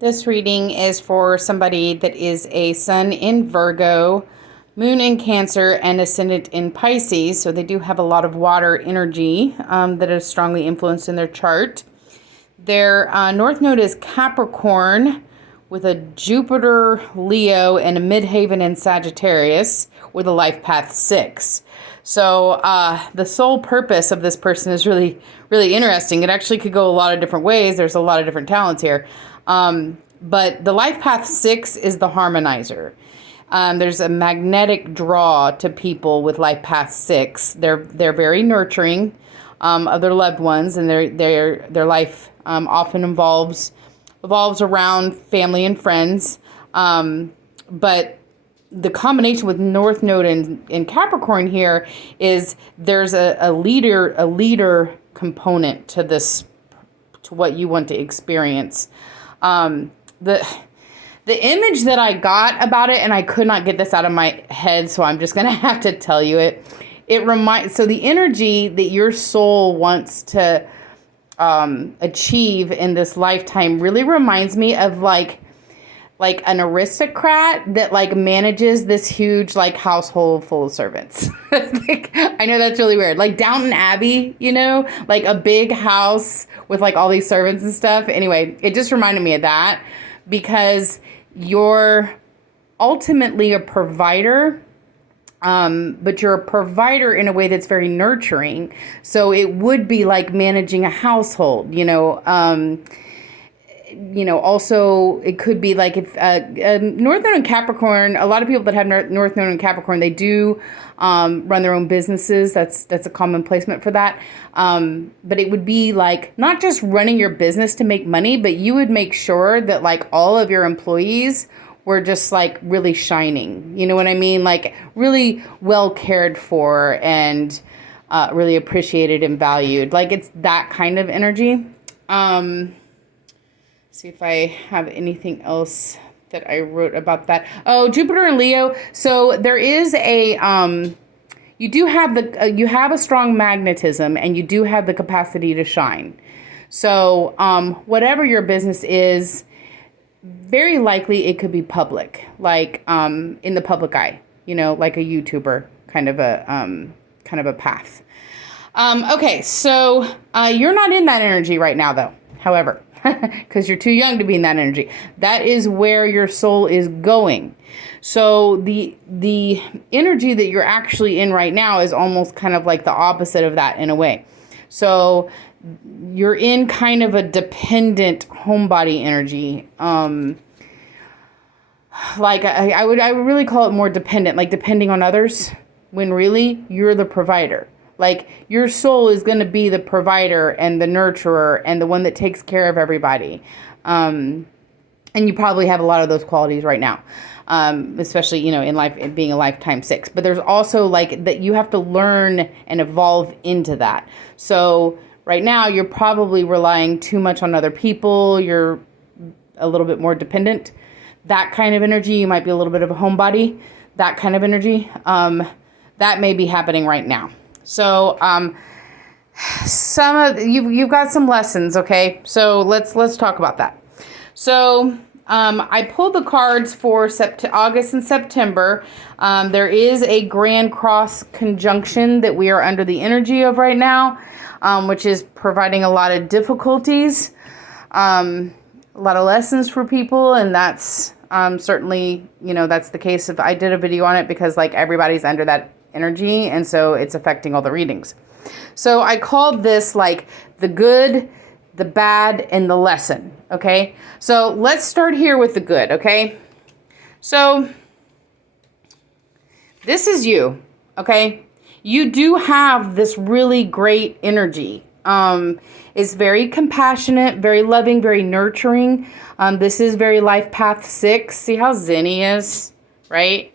This reading is for somebody that is a sun in Virgo, moon in Cancer, and ascendant in Pisces. So they do have a lot of water energy that is strongly influenced in their chart. Their north node is Capricorn with a Jupiter, Leo, and a midheaven in Sagittarius with a life path 6. So the sole purpose of this person is really, really interesting. It actually could go a lot of different ways. There's a lot of different talents here. But the life path 6 is the harmonizer. There's a magnetic draw to people with life path 6. They're very nurturing of their loved ones, and their life often evolves around family and friends. But the combination with North Node in Capricorn here is there's a leader component to this, to what you want to experience. The image that I got about it, and I could not get this out of my head, so I'm just gonna have to tell you it. So the energy that your soul wants to achieve in this lifetime really reminds me of like an aristocrat that like manages this huge like household full of servants. I know that's really weird. Like Downton Abbey, like a big house with like all these servants and stuff. Anyway, it just reminded me of that because you're ultimately a provider. But you're a provider in a way that's very nurturing. So it would be like managing a household, also it could be like if North Node and Capricorn, a lot of people that have North Node and Capricorn, they do run their own businesses. That's a common placement for that. But it would be like not just running your business to make money, but you would make sure that like all of your employees were just like really shining. You know what I mean? Like really well cared for and really appreciated and valued. Like it's that kind of energy. See if I have anything else that I wrote about that. Oh, Jupiter and Leo. So there is you do have you have a strong magnetism and you do have the capacity to shine. So whatever your business is, very likely it could be public, like in the public eye, like a YouTuber kind of a path. Okay, so you're not in that energy right now, though. However, because you're too young to be in that energy. That is where your soul is going. So the energy that you're actually in right now is almost kind of like the opposite of that in a way. So you're in kind of a dependent homebody energy. Like I would really call it more dependent, like depending on others, when really you're the provider. Like your soul is going to be the provider and the nurturer and the one that takes care of everybody. And you probably have a lot of those qualities right now, especially, in life, being a lifetime 6. But there's also like that you have to learn and evolve into that. So right now you're probably relying too much on other people. You're a little bit more dependent. That kind of energy, you might be a little bit of a homebody. That kind of energy, that may be happening right now. So, some of you've got some lessons, okay? So let's talk about that. So, I pulled the cards for August and September. There is a Grand Cross conjunction that we are under the energy of right now, which is providing a lot of difficulties, a lot of lessons for people, and that's certainly, that's the case. If I did a video on it because like everybody's under that energy, and so it's affecting all the readings. So I called this like the good, the bad, and the lesson. Okay, so let's start here with the good. Okay, so this is you. Okay, you do have this really great energy. It's very compassionate, very loving, very nurturing. This is very life path 6. See how zen he is? Right?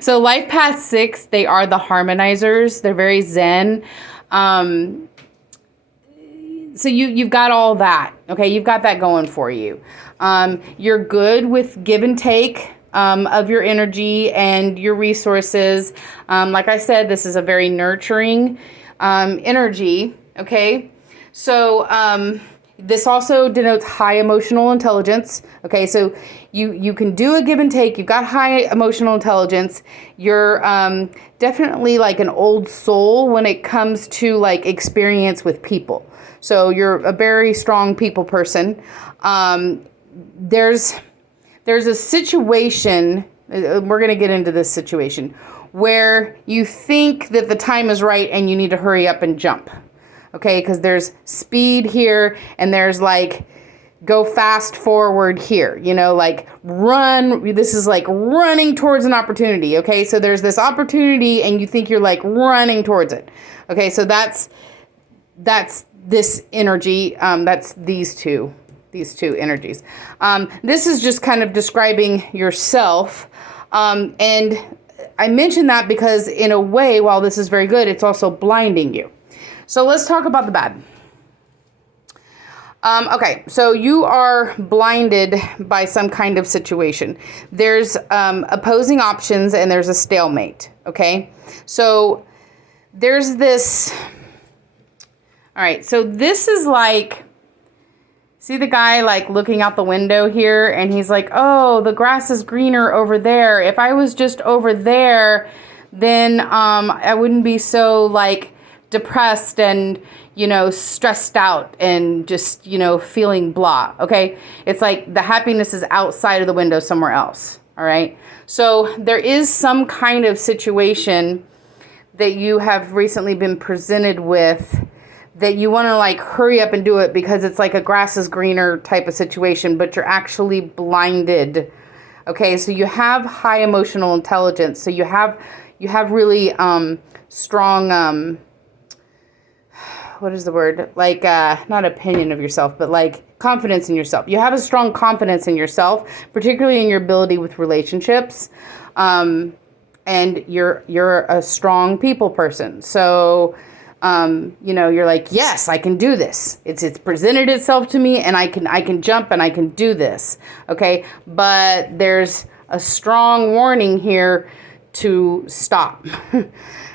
So life path 6, they are the harmonizers. They're very zen. So you've got all that. Okay, you've got that going for you. You're good with give and take of your energy and your resources. Like I said, this is a very nurturing energy. Okay, so This also denotes high emotional intelligence. Okay, so you can do a give and take. You've got high emotional intelligence. You're definitely like an old soul when it comes to like experience with people. So you're a very strong people person. There's a situation, we're going to get into this situation, where you think that the time is right and you need to hurry up and jump. Okay, because there's speed here and there's like go fast forward here, you know, like run. This is like running towards an opportunity. Okay, so there's this opportunity and you think you're like running towards it. Okay, so that's this energy. That's these two energies. This is just kind of describing yourself. And I mention that because in a way, while this is very good, it's also blinding you. So let's talk about the bad. Okay, so you are blinded by some kind of situation. There's opposing options and there's a stalemate, okay? So there's this... All right, so this is like... See the guy like looking out the window here and he's like, oh, the grass is greener over there. If I was just over there, then I wouldn't be so like depressed and, you know, stressed out and just, you know, feeling blah. Okay. It's like the happiness is outside of the window somewhere else. All right. So there is some kind of situation that you have recently been presented with that you want to like hurry up and do it because it's like a grass is greener type of situation, but you're actually blinded. Okay. So you have high emotional intelligence. So you have really strong, what is the word? Like, not opinion of yourself, but like confidence in yourself. You have a strong confidence in yourself, particularly in your ability with relationships. And you're a strong people person. So, you know, you're like, yes, I can do this. It's presented itself to me and I can jump and I can do this. Okay. But there's a strong warning here to stop.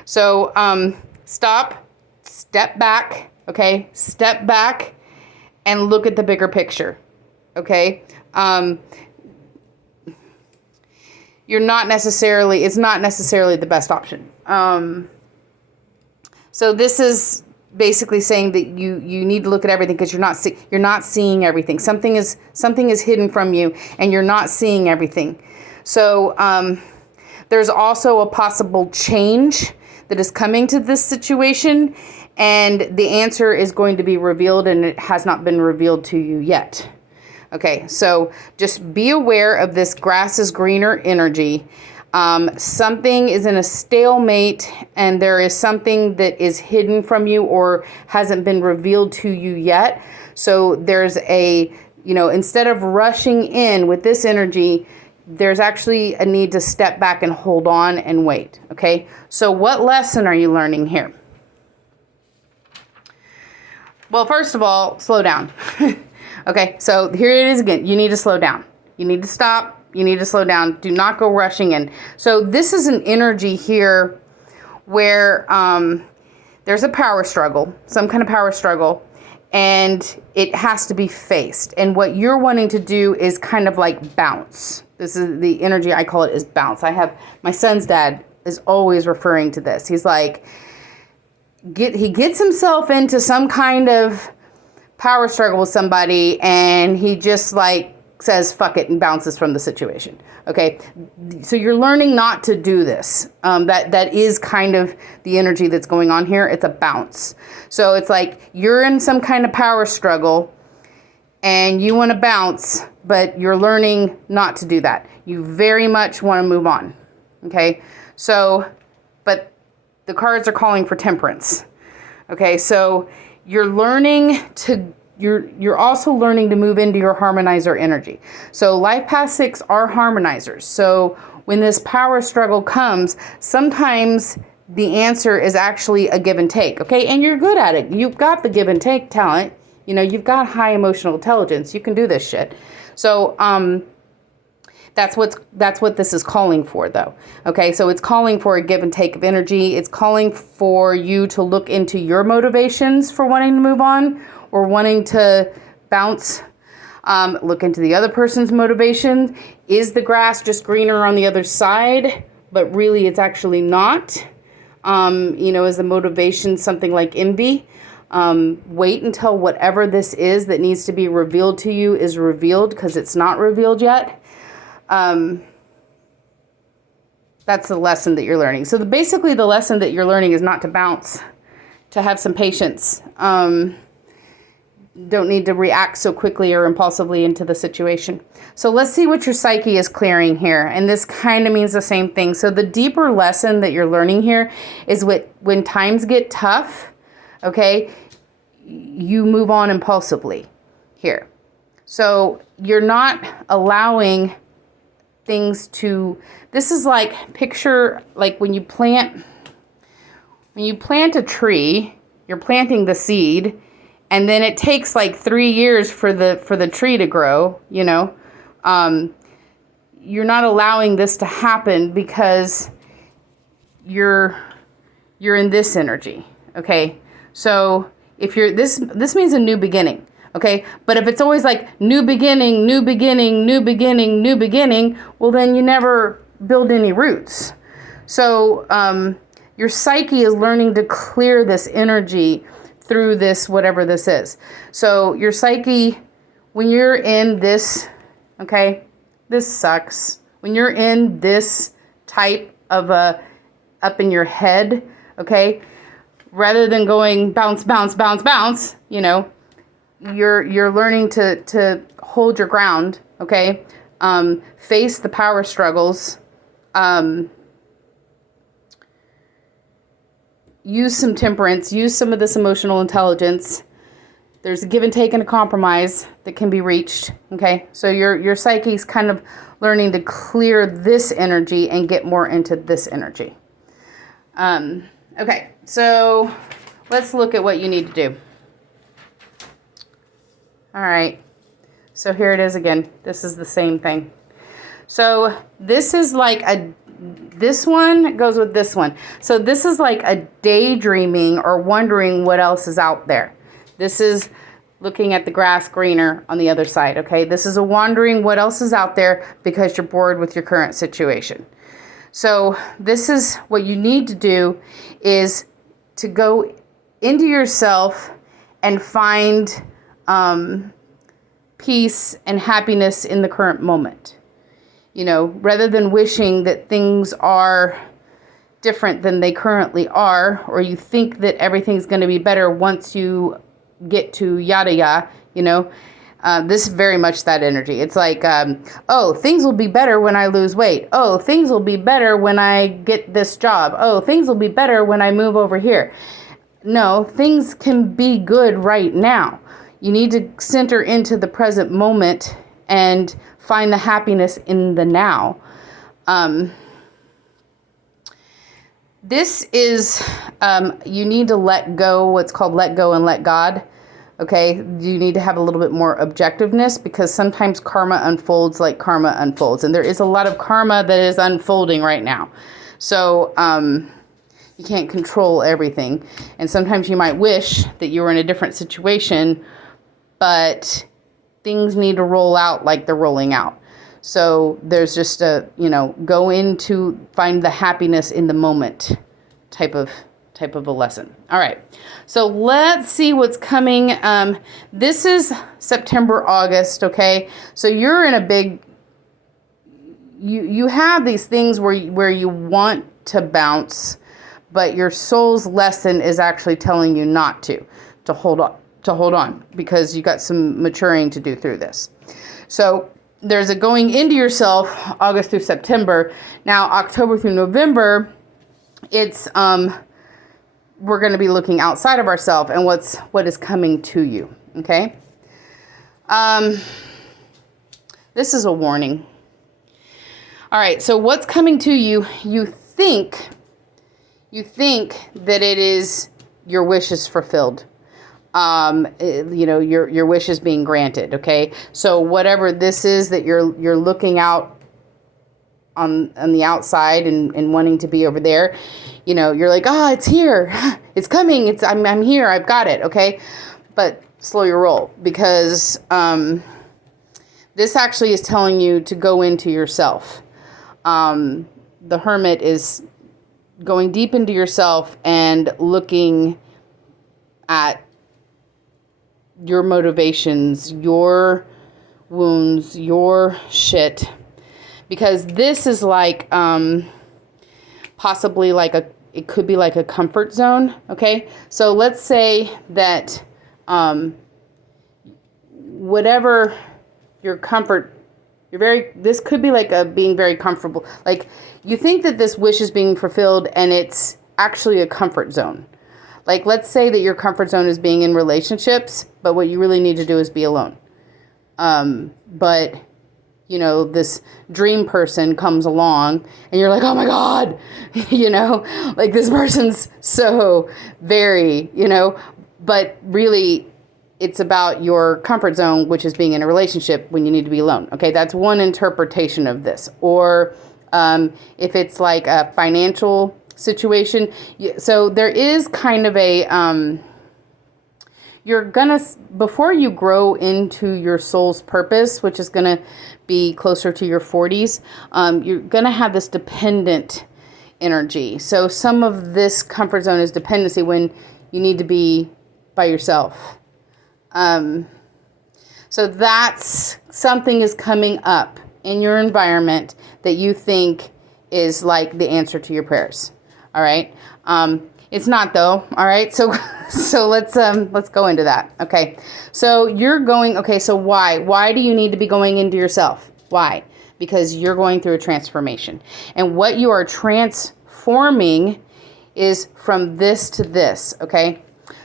So, stop. Step back, okay? Step back and look at the bigger picture, okay? It's not necessarily the best option. So this is basically saying that you need to look at everything because you're not seeing everything. Something is hidden from you and you're not seeing everything. So there's also a possible change that is coming to this situation. And the answer is going to be revealed and it has not been revealed to you yet. Okay, so just be aware of this grass is greener energy. Something is in a stalemate and there is something that is hidden from you or hasn't been revealed to you yet. So there's instead of rushing in with this energy, there's actually a need to step back and hold on and wait. Okay, so what lesson are you learning here? Well, first of all, slow down. Okay, so here it is again. You need to slow down. You need to stop. You need to slow down. Do not go rushing in. So this is an energy here where there's a power struggle, some kind of power struggle, and it has to be faced. And what you're wanting to do is kind of like bounce. This is the energy, I call it, is bounce. My son's dad is always referring to this. He's like, he gets himself into some kind of power struggle with somebody and he just like says fuck it and bounces from the situation. Okay, so you're learning not to do this. That is kind of the energy that's going on here. It's a bounce. So it's like you're in some kind of power struggle and you want to bounce, but you're learning not to do that. You very much want to move on. Okay, so but the cards are calling for temperance. Okay, so you're also learning to move into your harmonizer energy. So life path 6 are harmonizers. So when this power struggle comes, sometimes the answer is actually a give and take. Okay, and you're good at it. You've got the give and take talent. You know, you've got high emotional intelligence. You can do this shit. So that's what this is calling for, though. Okay, so it's calling for a give and take of energy. It's calling for you to look into your motivations for wanting to move on or wanting to bounce. Look into the other person's motivation. Is the grass just greener on the other side? But really it's actually not. Is the motivation something like envy? Wait until whatever this is that needs to be revealed to you is revealed, because it's not revealed yet. That's the lesson that you're learning. So basically the lesson that you're learning is not to bounce, to have some patience. Don't need to react so quickly or impulsively into the situation. So let's see what your psyche is clearing here. And this kind of means the same thing. So the deeper lesson that you're learning here is when times get tough, okay, you move on impulsively here. So you're not allowing things to, this is like, picture like when you plant a tree, you're planting the seed, and then it takes like 3 years for the tree to grow, you're not allowing this to happen because you're in this energy, okay? So if you're, this means a new beginning, okay? But if it's always like new beginning, new beginning, new beginning, new beginning, well, then you never build any roots. So your psyche is learning to clear this energy through this, whatever this is. So your psyche, when you're in this, okay, this sucks. When you're in this type of up in your head, okay, rather than going bounce, bounce, bounce, bounce, you're learning to hold your ground, okay, face the power struggles, use some temperance, use some of this emotional intelligence. There's a give and take and a compromise that can be reached, okay? So your psyche's kind of learning to clear this energy and get more into this energy. Okay, so let's look at what you need to do. All right, so here it is again. This is the same thing. So this is like this one goes with this one. So this is like a daydreaming or wondering what else is out there. This is looking at the grass greener on the other side, okay? This is a wondering what else is out there because you're bored with your current situation. So this is what you need to do, is to go into yourself and find peace and happiness in the current moment. Rather than wishing that things are different than they currently are, or you think that everything's going to be better once you get to yada yada, this is very much that energy. It's like, oh, things will be better when I lose weight. Oh, things will be better when I get this job. Oh, things will be better when I move over here. No, things can be good right now. You need to center into the present moment and find the happiness in the now. This is, you need to let go, what's called let go and let God. Okay, you need to have a little bit more objectiveness, because sometimes karma unfolds like karma unfolds. And there is a lot of karma that is unfolding right now. So you can't control everything. And sometimes you might wish that you were in a different situation, but things need to roll out like they're rolling out. So there's just a, go into find the happiness in the moment type of a lesson. All right. So let's see what's coming. This is September, August. Okay. So you're in a big, you have these things where you want to bounce, but your soul's lesson is actually telling you not to hold on, because you got some maturing to do through this. So there's a going into yourself, August through September. Now, October through November, it's, we're going to be looking outside of ourselves and what is coming to you. Okay. This is a warning. All right. So what's coming to you, you think that it is your wish is fulfilled. Your wish is being granted. Okay. So whatever this is that you're looking out on the outside and wanting to be over there, you're like, it's here, it's coming, I'm here, I've got it. Okay. But slow your roll, because this actually is telling you to go into yourself. The Hermit is going deep into yourself and looking at your motivations, your wounds, your shit. Because this is like, possibly like it could be like a comfort zone, okay? So let's say that whatever your comfort, this could be like being very comfortable. Like, you think that this wish is being fulfilled and it's actually a comfort zone. Like, let's say that your comfort zone is being in relationships, but what you really need to do is be alone. But, you know, this dream person comes along and you're like, oh my God, you know, like this person's so very, you know, but really it's about your comfort zone, which is being in a relationship when you need to be alone. Okay, that's one interpretation of this. Or if it's like a financial situation. So there is kind of a, you're gonna, before you grow into your soul's purpose, which is gonna be closer to your 40s, you're gonna have this dependent energy. So some of this comfort zone is dependency when you need to be by yourself. So that's something is coming up in your environment that you think is like the answer to your prayers. All right. It's not though. All right. So let's go into that. Okay. So you're going, okay. So why do you need to be going into yourself? Why? Because you're going through a transformation, and what you are transforming is from this to this. Okay.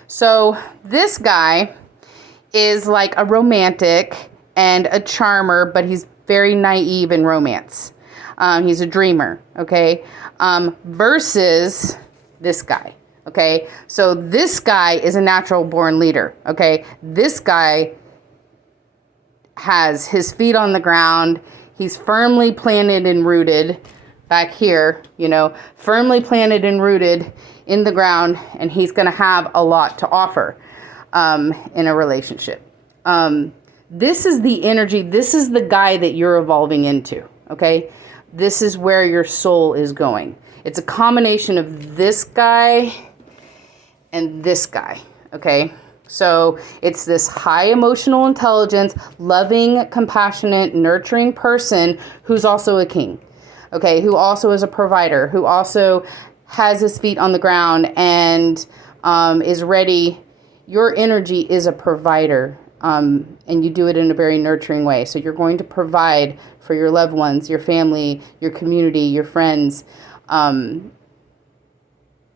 So this guy is like a romantic and a charmer, but he's very naive in romance. He's a dreamer, okay? Versus this guy, okay? So this guy is a natural born leader, okay? This guy has his feet on the ground. He's firmly planted and rooted back here, you know, firmly planted and rooted in the ground, and he's going to have a lot to offer in a relationship. This is the energy. This is the guy that you're evolving into. Okay. This is where your soul is going. It's a combination of this guy and this guy. Okay. So it's this high emotional intelligence, loving, compassionate, nurturing person who's also a king. Okay. Who also is a provider, who also has his feet on the ground and is ready. Your energy is a provider, and you do it in a very nurturing way. So you're going to provide for your loved ones, your family, your community, your friends, and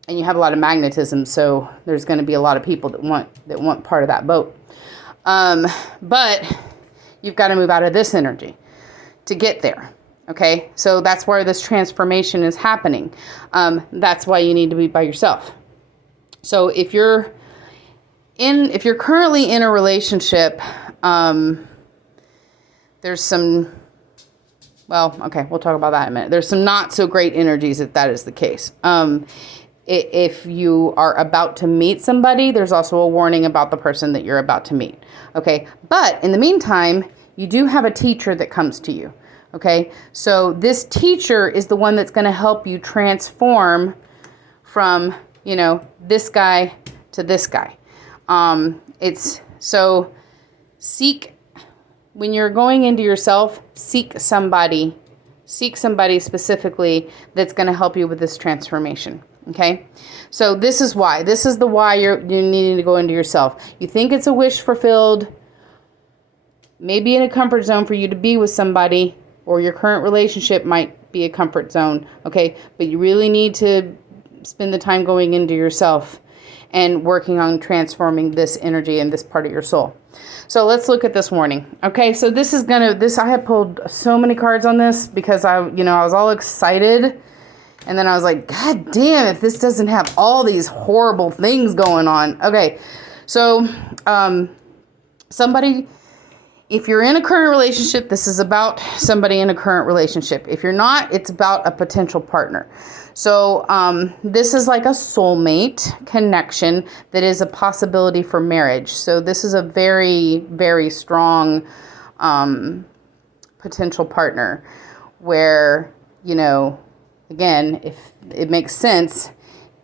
you have a lot of magnetism. So there's going to be a lot of people that want part of that boat. But you've got to move out of this energy to get there. Okay, so that's where this transformation is happening. That's why you need to be by yourself. So if you're currently in a relationship, there's some, well, okay, we'll talk about that in a minute. There's some not so great energies if that is the case. If you are about to meet somebody, there's also a warning about the person that you're about to meet. Okay, but in the meantime, you do have a teacher that comes to you. Okay, so this teacher is the one that's going to help you transform from, you know, this guy to this guy. It's so seek, when you're going into yourself, seek somebody specifically that's going to help you with this transformation. Okay. So this is the why you're needing to go into yourself. You think it's a wish fulfilled, maybe in a comfort zone for you to be with somebody, or your current relationship might be a comfort zone. Okay. But you really need to spend the time going into yourself and working on transforming this energy and this part of your soul. So let's look at this warning. Okay, so I had pulled so many cards on this because I was all excited, and then I was like, God damn, if this doesn't have all these horrible things going on. Okay, so somebody If you're in a current relationship, this is about somebody in a current relationship. If you're not, it's about a potential partner. So this is like a soulmate connection that is a possibility for marriage. So this is a very, very strong potential partner where, you know, again, if it makes sense,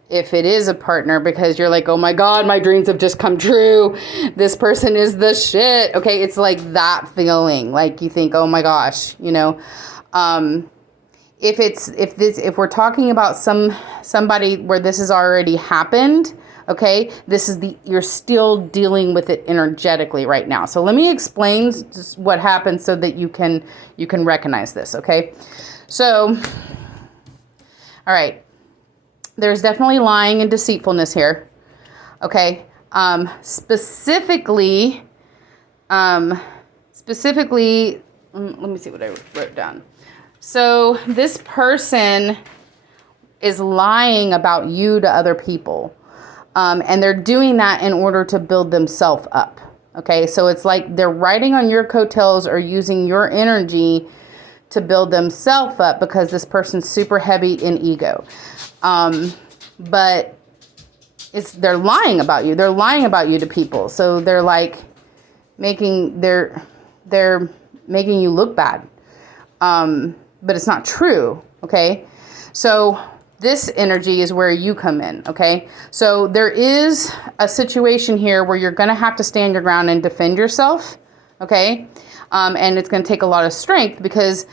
if it is a partner, because you're like, oh my God, my dreams have just come true. This person is the shit. Okay. It's like that feeling, like you think, oh my gosh, you know, if we're talking about somebody where this has already happened, okay, you're still dealing with it energetically right now. So let me explain what happens so that you can recognize this. Okay. So, all right. There's definitely lying and deceitfulness here. Okay. Specifically, let me see what I wrote down. So this person is lying about you to other people. And they're doing that in order to build themselves up. Okay. So it's like they're riding on your coattails or using your energy to build themselves up because this person's super heavy in ego. But they're lying about you. They're lying about you to people. So they're like they're making you look bad. But it's not true. Okay. So this energy is where you come in. Okay. So there is a situation here where you're going to have to stand your ground and defend yourself. Okay. And it's going to take a lot of strength because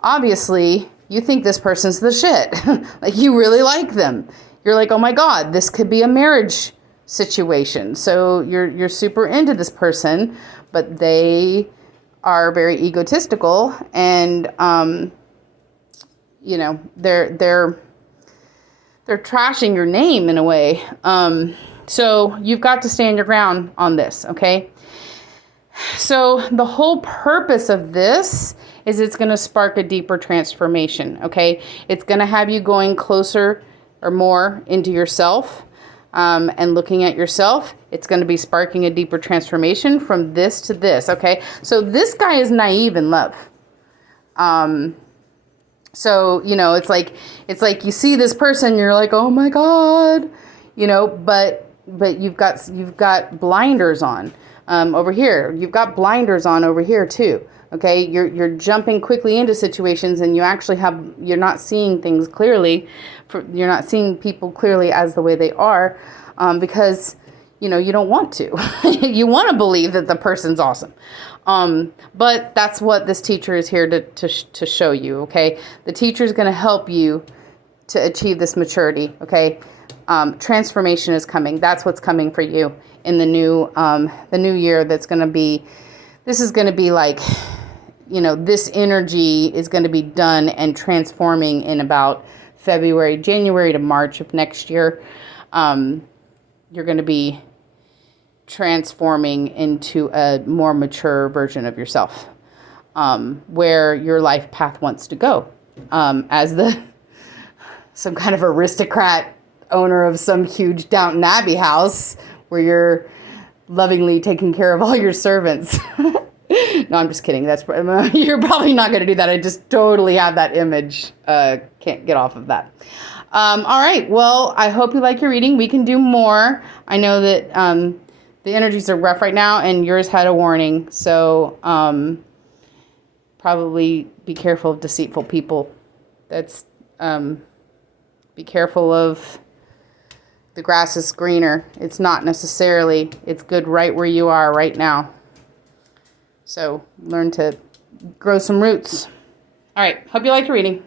obviously you think this person's the shit. Like you really like them. You're like, oh my God, this could be a marriage situation. So you're super into this person, but they are very egotistical and, you know, they're trashing your name in a way. So you've got to stand your ground on this. Okay. So the whole purpose of this is it's going to spark a deeper transformation. Okay. It's going to have you going closer or more into yourself, and looking at yourself. It's going to be sparking a deeper transformation from this to this. Okay. So this guy is naive in love. So, you know, it's like you see this person, you're like, oh my God, you know, but you've got blinders on, over here. You've got blinders on over here too. Okay. You're jumping quickly into situations and you're not seeing things clearly. You're not seeing people clearly as the way they are, because, you know, you don't want to. You want to believe that the person's awesome. But that's what this teacher is here to show you. Okay. The teacher is going to help you to achieve this maturity. Okay. Transformation is coming. That's what's coming for you in the new year. This is going to be like, you know, this energy is going to be done and transforming in about January to March of next year. You're going to be transforming into a more mature version of yourself, where your life path wants to go, as some kind of aristocrat owner of some huge Downton Abbey house where you're lovingly taking care of all your servants. No, I'm just kidding. You're probably not going to do that. I just totally have that image. Can't get off of that. All right. Well, I hope you like your reading. We can do more. I know that the energies are rough right now, and yours had a warning. So probably be careful of deceitful people. Be careful of the grass is greener. It's not necessarily. It's good right where you are right now. So learn to grow some roots. All right. Hope you like your reading.